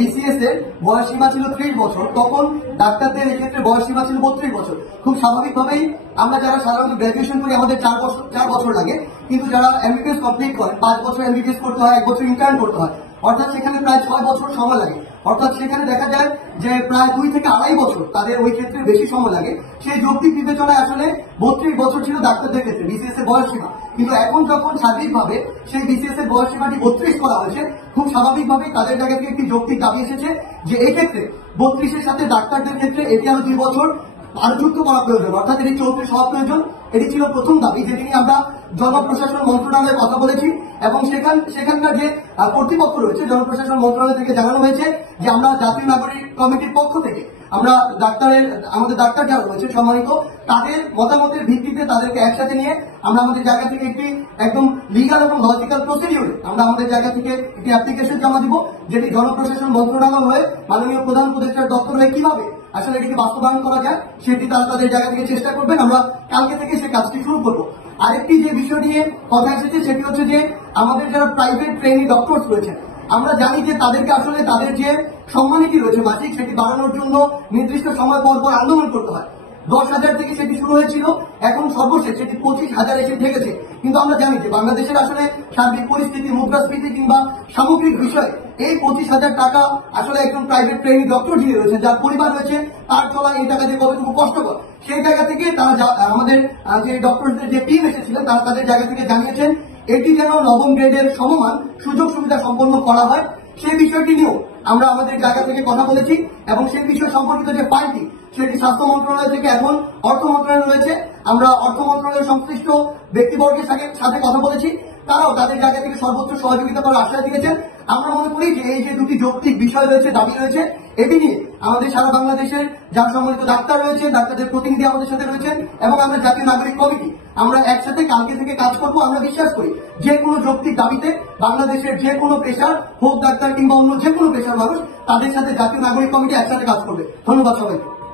BCS এর বয়স সীমা ছিল 30 বছর, তখন ডাক্তারদের এক্ষেত্রে বয়স সীমা ছিল 32 বছর। খুব স্বাভাবিকভাবেই আমরা যারা সাধারণত গ্রাজুয়েশন করি আমাদের 4 বছর লাগে, কিন্তু যারা এমবিবিএস কমপ্লিট করে 5 বছর এমবিবিএস করতে হয়, 1 বছর ইন্টার্ন করতে হয়, অর্থাৎ সেখানে প্রায় 6 বছর সময় লাগে। অর্থাৎ সেখানে দেখা যায় যে প্রায় 2 থেকে 2.5 বছর তাদের ওই ক্ষেত্রে বেশি সময় লাগে। সেই যৌক্তিক বিবেচনায় আসলে 32 বছর ছিল ডাক্তারদের ক্ষেত্রে বিসিএস এর বয়স সীমা, কিন্তু এখন যখন সার্বিকভাবে সেই বিসিএস এর বয়স সীমাটি 32 করা হয়েছে, খুব স্বাভাবিকভাবেই তাদের জায়গা থেকে একটি যৌক্তিক দাবি এসেছে যে এই ক্ষেত্রে 32 এর সাথে ডাক্তারদের ক্ষেত্রে এটি আরো 2 বছর আরো যুক্ত করা প্রয়োজন, অর্থাৎ এটি 34 হওয়া প্রয়োজন। এটি ছিল প্রথম দাবি, যেটি নিয়ে আমরা জনপ্রশাসন মন্ত্রণালয়ে কথা বলেছি এবং সেখানকার যে কর্তৃপক্ষ রয়েছে জনপ্রশাসন মন্ত্রণালয় থেকে জানানো হয়েছে যে আমরা জাতীয় নাগরিক কমিটির পক্ষ থেকে আমরা আমাদের ডাক্তার যারা রয়েছে সম্মানিত, তাদের মতামতের ভিত্তিতে তাদেরকে একসাথে নিয়ে আমরা আমাদের জায়গা থেকে একটি একদম লিগাল এবং লজিক্যাল প্রসিডিউরে আমরা আমাদের জায়গা থেকে একটি অ্যাপ্লিকেশন জমা দিব, যেটি জনপ্রশাসন মন্ত্রণালয় হয়ে মাননীয় প্রধান উপদেষ্টার দপ্তর হয়ে কিভাবে আসলে এটিকে বাস্তবায়ন করা যায় সেটি তারা তাদের জায়গা থেকে চেষ্টা করবেন। আমরা কালকে থেকে সে কাজটি শুরু করব। আরেকটি যে বিষয় নিয়ে কথা এসেছে সেটি হচ্ছে যে আমাদের যারা প্রাইভেট ট্রেনিং ডক্টরস রয়েছেন, আমরা জানি যে তাদেরকে আসলে তাদের যে সম্মানিতি রয়েছে মাসিক, সেটি বাড়ানোর জন্য নির্দিষ্ট সময় পর পর আন্দোলন করতে হয়। 10,000 থেকে সেটি শুরু হয়েছিল, এখন সর্বশেষ সেটি 25,000 এসে ঠেকেছে। কিন্তু আমরা জানি যে বাংলাদেশের আসলে সার্বিক পরিস্থিতি, মুদ্রাস্ফীতি কিংবা সামগ্রিক বিষয় এই 25,000 টাকা আসলে একজন প্রাইভেট ট্রেনিং ডক্টর যিনি রয়েছেন, যার পরিবার রয়েছে, তার চলা এই টাকা দিয়ে কতটুকু কষ্টকর, সেই জায়গা থেকে তারা আমাদের যে ডক্টরদের যে টিম এসেছিলেন তারা তাদের জায়গা থেকে জানিয়েছেন এটি যেন নবম গ্রেডের সমমান সুযোগ সুবিধা সম্পন্ন করা হয়। সেই বিষয়টি নিয়েও আমরা আমাদের জায়গা থেকে কথা বলেছি এবং সেই বিষয় সম্পর্কিত যে ফাইলটি সেটি স্বাস্থ্য মন্ত্রণালয় থেকে এখন অর্থ মন্ত্রণালয় রয়েছে। আমরা অর্থ মন্ত্রণালয়ের সংশ্লিষ্ট ব্যক্তিবর্গের সাথে কথা বলেছি, তারাও তাদের জায়গা থেকে সর্বোচ্চ সহযোগিতা করার আশ্বাস দিয়েছেন। আমরা মনে করি যে এই যে দুটি যৌক্তিক বিষয় রয়েছে, দাবি রয়েছে, এটি নিয়ে আমাদের সারা বাংলাদেশের যারা সম্মানিত ডাক্তার রয়েছে, ডাক্তারদের প্রতিনিধি আমাদের সাথে রয়েছেন এবং আমরা জাতীয় নাগরিক কমিটি আমরা একসাথে কালকে থেকে কাজ করব। আমরা বিশ্বাস করি যে কোনো যৌক্তিক দাবিতে বাংলাদেশের যে কোনো পেশার হোক, ডাক্তার কিংবা অন্য যে কোনো পেশার মানুষ, তাদের সাথে জাতীয় নাগরিক কমিটি একসাথে কাজ করবে। ধন্যবাদ সবাইকে।